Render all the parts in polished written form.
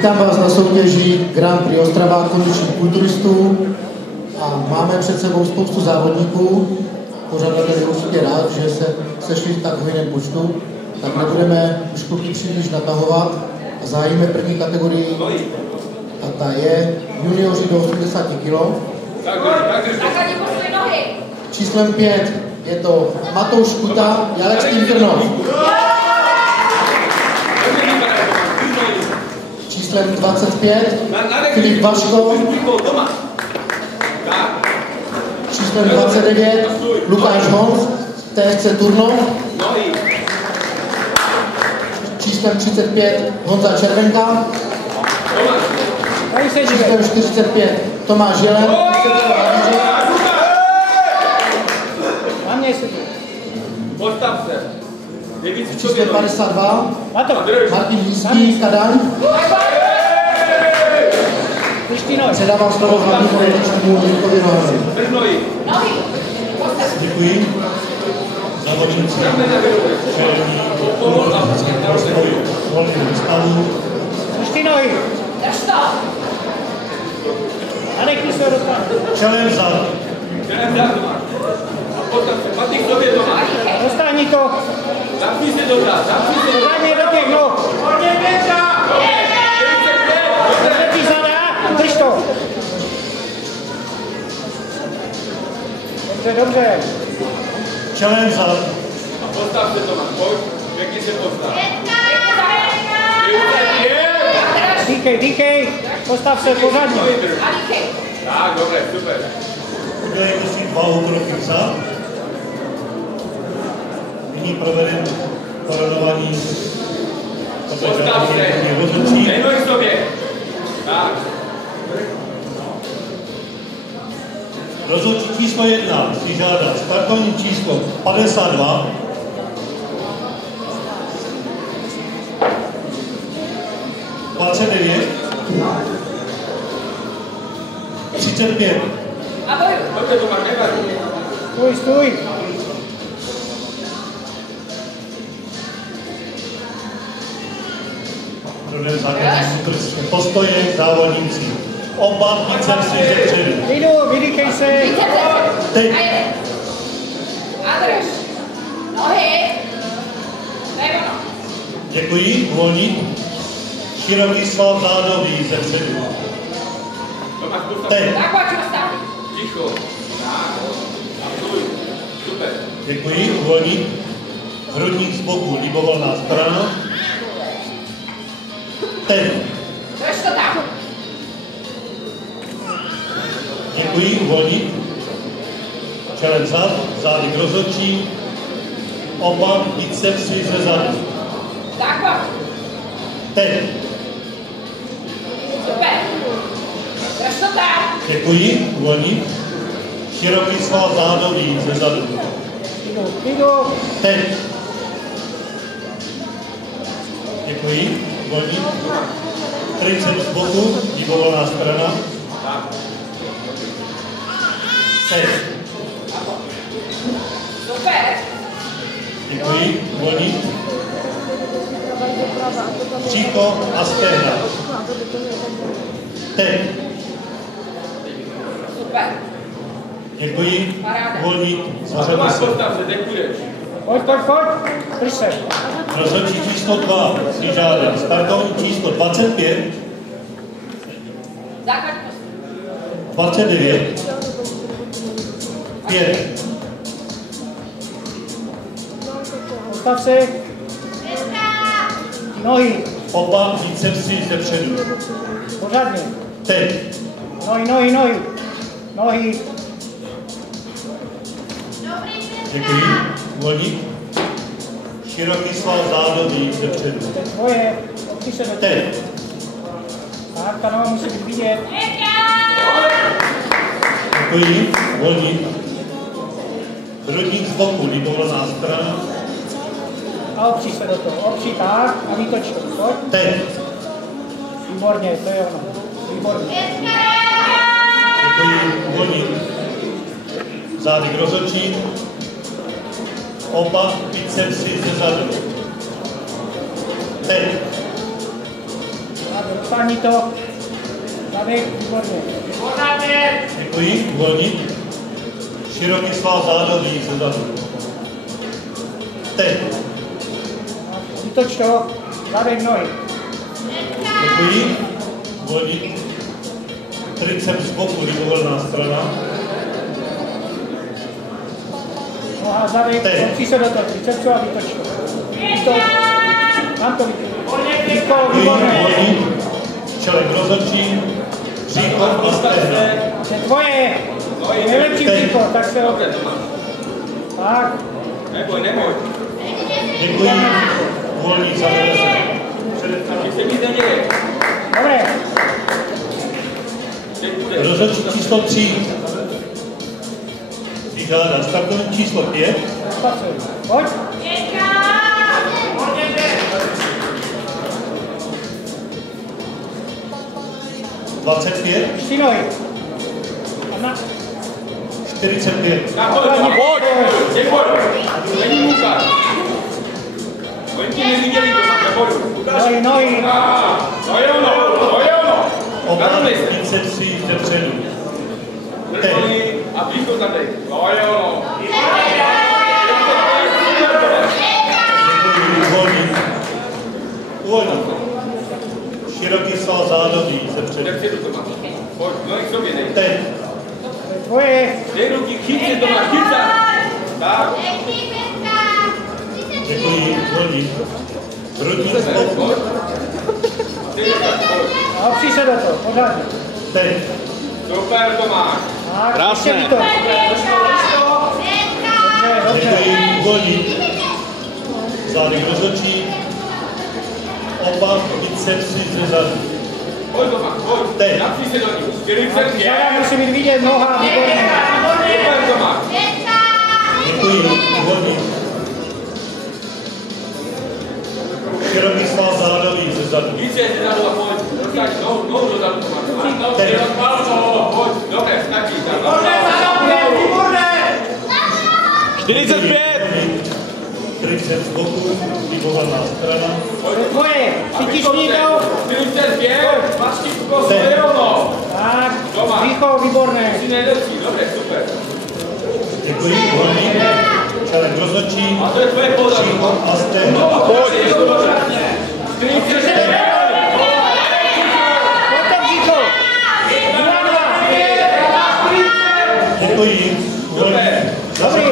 Vítám vás na soutěži Grand Prix Ostrava kondičních kulturistů a máme před sebou spoustu závodníků. Pořadatel je určitě rád, že se sešli v tak hojném počtu, tak nebudeme už kluky příliš natahovat a zahájíme první kategorii a ta je junioři do 80 kg. Číslem 5 je to Matouš Kuta, Jarek Tymkrnov. Číslem 25 Filip Vaško. Číslem 29 Lukáš Honz, TSC Turnov. Číslem 35 Honza Červenka. Číslem 45 Tomáš Jelen. Postav se. Číslem 52 Martin Líský, Kadaň. Předávám slovo hlavnímu redakčnímu Jirkovi Nohavi. Děkuji. Závodníci volného stavu. Pušti nohy. Drž to. A nechni se dostat. Čelem zad. Dostání to. Zapni se do zad. Zadně do těch noh. Drží zada. Drž to. Dobře. Čelem zad. A postav se, Tomáš, pojď. Pěkně se postav. Díkej. Postav se pořádně. Tak, dobré, super. Udělejte si váhu pro fixa. Nyní provedeme poradování. Postav se. Nejmoj k sobě. Tak. Rozhodčí číslo 1 si žádá startovní číslo 52. (29) 35. Dobře, Tomáš, nevar. Stůj. Druhé základní postoje závodníci. Oba bicepsy ze předu. Vydýchej se. Teď. A drž. Nohy. Dej ono. Děkuji, uvolnit. Široký sval zádový ze předu. Tomáš, postav. Teď. Tak pojď postav. Ticho. Tak. A stůj. Super. Děkuji, uvolnit. Hrudník z boku, libovolná strana. Teď. Drž to tam. Děkuji, uvolnit. Čelem zad, zády k rozhodčí. Oba bicepsy ze zadu. Tak pojď. Teď. Super. Drž to tam. Děkuji, uvolnit. Široký sval zádový ze zadu. Jdu. Teď. Děkuji, uvolnit. Triceps z boku, libovolná strana. Teď. Super. Děkuji, uvolnit. Břicho a stehna. Teď. Super. Děkuji, uvolnit. Zařadit Tomáš, se. postav se, děkuješ. Pojď. Drž se. Rozhodčí číslo 2 si žádá startovní číslo 25, Základ 29, 5. Postav se. Nohy. Oba bicepsy ze předu. Pořádně. Teď. Nohy. Děkuji. Uvolnit. Široký sval zádový ze předu. Tvoje. Ty se do těch. Teď. Tak, ta noha musí být vidět. Děkuji. Uvolnit. Hrudník z boku, libovolná strana. A opři se do toho. Opři tak a vytoč to. Pojď. Teď. Výborně, to je ono. Výborně. Děkuji. Uvolnit. Zády k rozhodčí. Oba bicepsy ze zadu. Teď. Dosáhni to. Zadek, výborně. Děkuji, uvolnit. Široký sval zádobí ze zadu. Teď. Vytoč to. Zadek nohy. Děkuji, uvolnit. Triceps z boku, libovolná strana. Noha zadek, opří se do toho. Tricepsu a vytoč to. Vytoč. Mám to vytoč. Výko, výborně. Uvolnit. Čelek rozhodčí. Příkop a stehna. To je tvoje. Nejlepší výko, tak se ho. Tak. Neboj. Děkuji, uvolnit zavede se. Taky se nic neděje. Dobré. Rozhodčí číslo 3. Vyžádá startovní číslo 5. Pojď. 25. Tři nohy. A na. 45. Pojď! Není Lukáš. Oni ti neviděli to, neboj. Nohy. To je ono. Obrany bicepsy vepředu. Teď. A blízko zadek. To je ono. Děkuji, uvolnit. Široký sval zádobí ze předu. Vepředu to máš. Pojď, nohy k sobě, dej. Teď. Tvoje. Dej ruky, chytně to máš, chyt se. Tak. Děkuji, uvolnit. Hrudník z boku. A opří se do toho. Pořádně. Teď. Super to máš. Krásné. Dobře. Děkuji, uvolnit. Zádek rozhodčí. Oba bicepsy ze zadu. Pojď to máš, pojď. Teď. Napří se do ní. 45. Záda musí být vidět noha. Výborně. Super to máš. Děkuji, uvolnit. Široký sval zádobí ze zadu. Více ze zadu a pojď. Dostaň, nohu do zadu to máš. Teď. Pojď, dobře, stačí. 45! Triceps z boku, libovolná strana. Tvoje. Cítíš to? 45, máš chytko, to je ono. Tak. Doma. Výcho, výborné. Jsi nejlepší, dobře, super. Děkuji, uvolnit. Čelek rozhodčí. A to je tvoje podaří. Příkop a stehna. Pojď. 47. Potom Žíko. 2-2. Děkuji, uvolnit. Dobrý.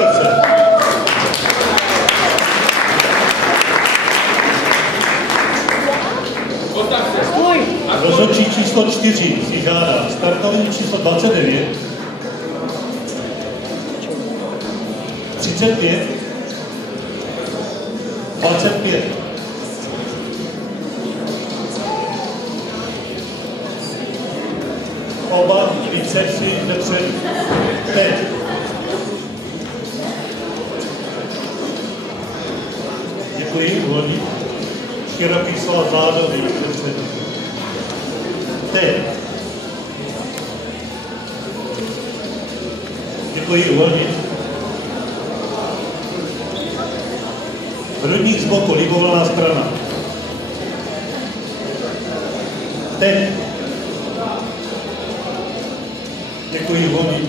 Postav se. Stůj. Rozhodčí číslo 4 si žádá startovní číslo 29. 35. 25. Oba bicepsy vepředu. Teď. Děkuji, uvolnit. Široký sval zádobí vepředu. Teď. Děkuji, uvolnit. Hrudník z boku, libovolná strana. Teď. Děkuji, uvolnit.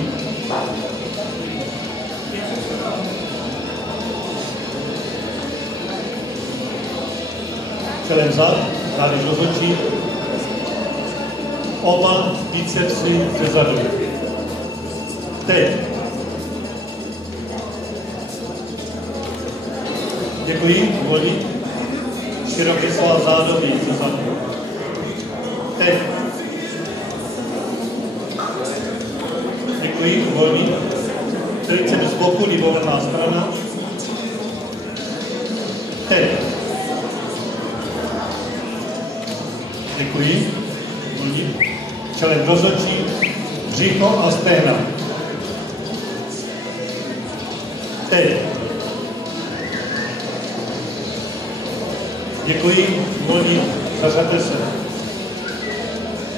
Čelem zad, zády rozhodčí. Oba bicepsy ze zadu. Teď. Děkuji, uvolnit. Široký sval zádobí ze zadu. Teď. Děkuji, uvolnit. Triceps z boku, libovolná strana. Teď. Děkuji. Čelem rozhodčí, břicho a stehna. Teď. Děkuji, volí, zařaďte se.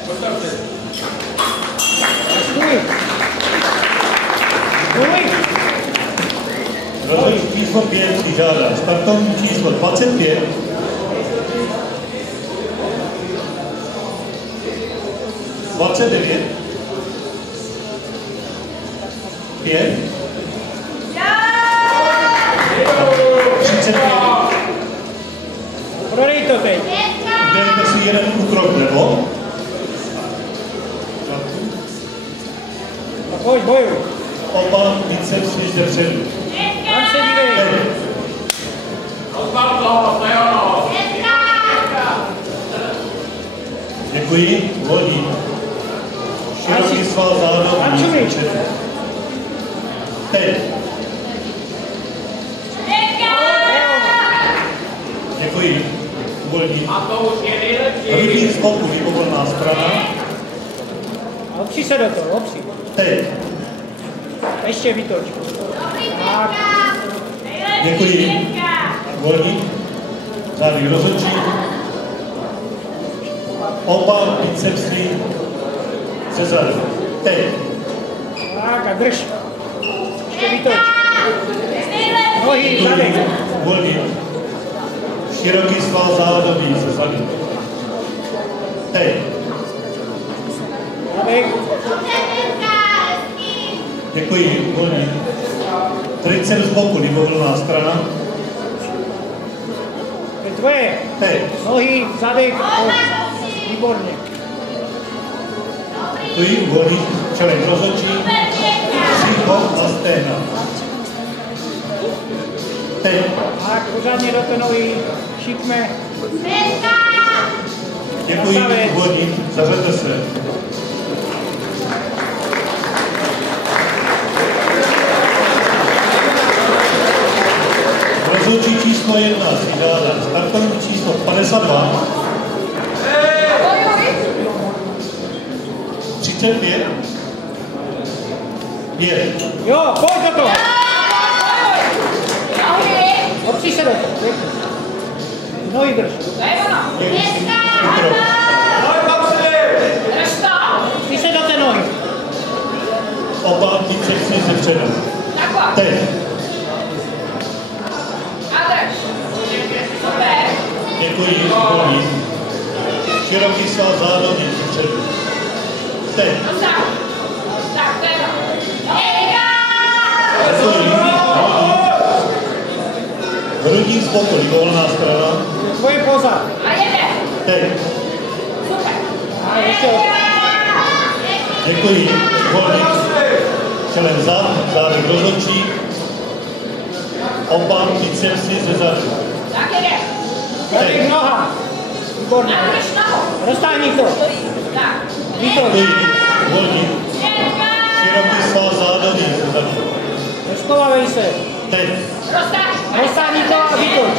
Postav se. Stůj. Stůj. Rozhodčí číslo 5 si žádá startovní číslo 25. 29. 5. 35. Prodej to teď. Udělejte si jeden úkrok vlevo. A pojď, bojuj. Oba bicepsy jde předu. Tam se dívej. Teď. Děkuji. Volí. Široký sval zádový. Teď. Děkuji. Volí. Hrudník z boku, libovolná strana. A opři se do toho, opři. Teď. Ještě vytoč. Tak. Děkuji. Volí. Zády rozhodčí. Oba bicepsy ze zadu. Teď. Tak a drž. Ještě vytoč. Nohy, zadek. Volí. Široký sval zádový ze zadu. Teď. Zadek. Děkuji. Volí. Triceps z boku, libovolná strana. To je tvoje. Teď. Nohy, zadek. Výborně. Děkuji. Volí. Čelem rozhodčí. Příko a stehna. Teď. Tak, pořádně do té nohy. Šikme. Děkuji. Volí. Zařete se. Rozhodčí číslo 1 si dá startovní číslo 52. 35. 5. Jo, pojď do toho. Opři se do toho. Nohy drž. Opři se do té nohy. Oba bicepsy ze předu. Teď. Děkuji. Volí. Široký sval zádový ze předu. Teď. Děkuji. Hrudník z boku, libovolná strana. Tvoje poza. Teď. A ještě Děkuji. Volí. Čelem zad, zádek rozhodčí. Oba bicepsy ze zadu. zadek noha. Výborně. Roztáhni to. Vytoč. Děkuji. Volí. Široký sval zádový ze zadu. Rozkovávej se. Teď. Roztáhni to a vytoč.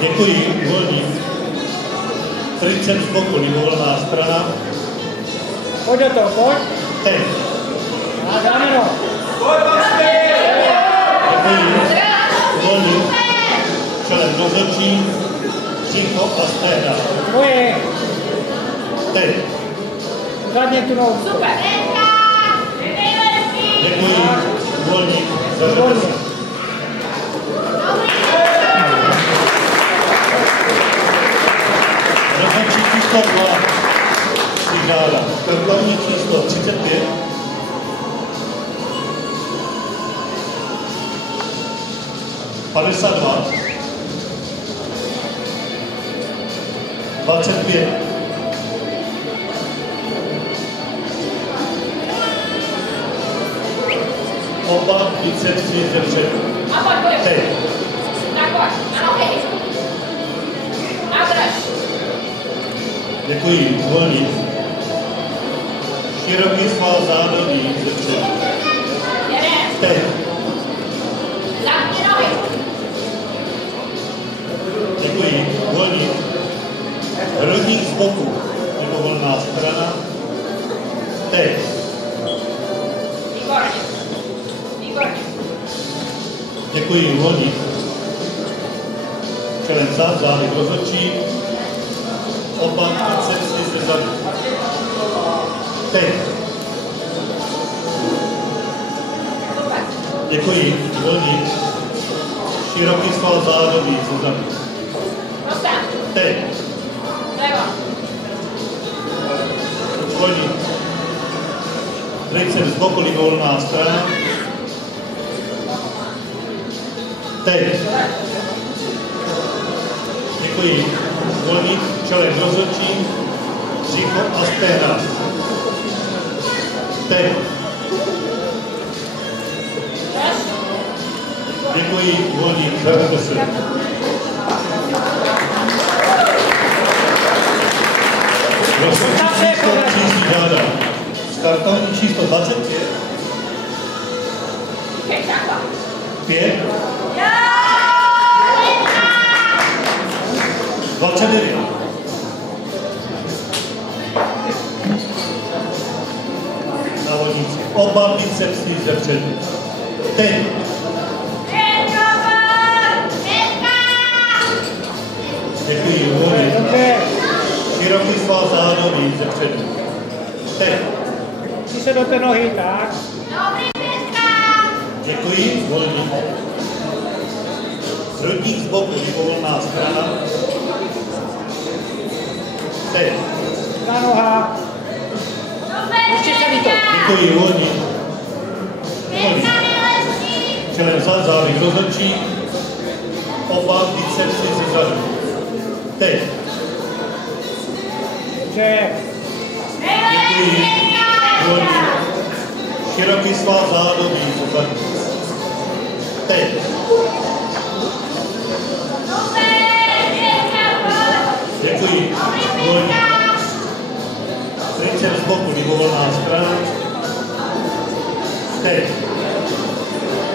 Děkuji. Volí. Triceps z boku, libovolná strana. Pojď do toho, pojď. Teď. A dáme no. Děkuji. Volí. Čelem rozhodčí. Příko a stehna. Tvoje. Teď. Zadně tu nohu. Děkuji. Volí. Zařete se. Rozhodčí číslo 2 si žádá. Startovní číslo 35. (52) 25. Oba bicepsy ze předu. Teď. Děkuji. Volí. Široký sval zádový ze předu. Teď. Děkuji. Volí. Hrudník z boku. Libovolná strana. Teď. Děkuji. Volí. Čelem zad, zádek rozhodčí. Oba bicepsy ze zadu. Teď. Děkuji. Volí. Široký sval zádový ze zadu. Teď. Trinceps z boku, libovolná strana. Teď. Děkuji. Volník, čelek rozhodčí, břicho a stehna. Teď. Děkuji, volník, zařaďte se. Rozhodčí číslo příští žádá. Z kartonu číslo 25. 5. 29. Závodníci. Oba bicepsy ze předu. Teď. Děkuji, volí. Široký sval zádobí ze předu. Teď. Při se do té nohy, tak. Děkuji, volí. Hrudník z boku, libovolná strana. Teď. Na noha. Ještě se mi to. Děkuji, volí. Čelem zad, závih rozhodčí. Oba bicepsy ze zadu. Teď. Že. Děkuji, volí. Široký sval zádobí ze zadu. Teď. Děkuji, volí. Trinceps z boku, libovolná strana. Teď.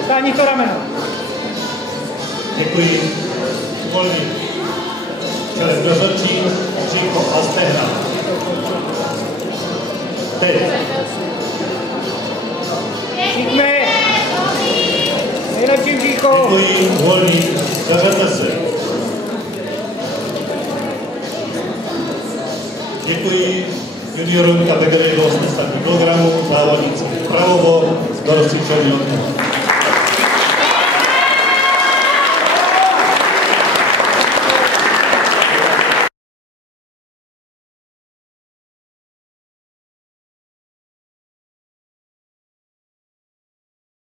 Stáni to rameno. Děkuji, volí. Čelem rozhodčí, břicho a stehna. Teď. Šikme. Nejlepší břícho. Děkuji, volí. Zařaďte se. Děkuji juniorům kategorie do 80 kg, závodníci pravobok, dorosti černý.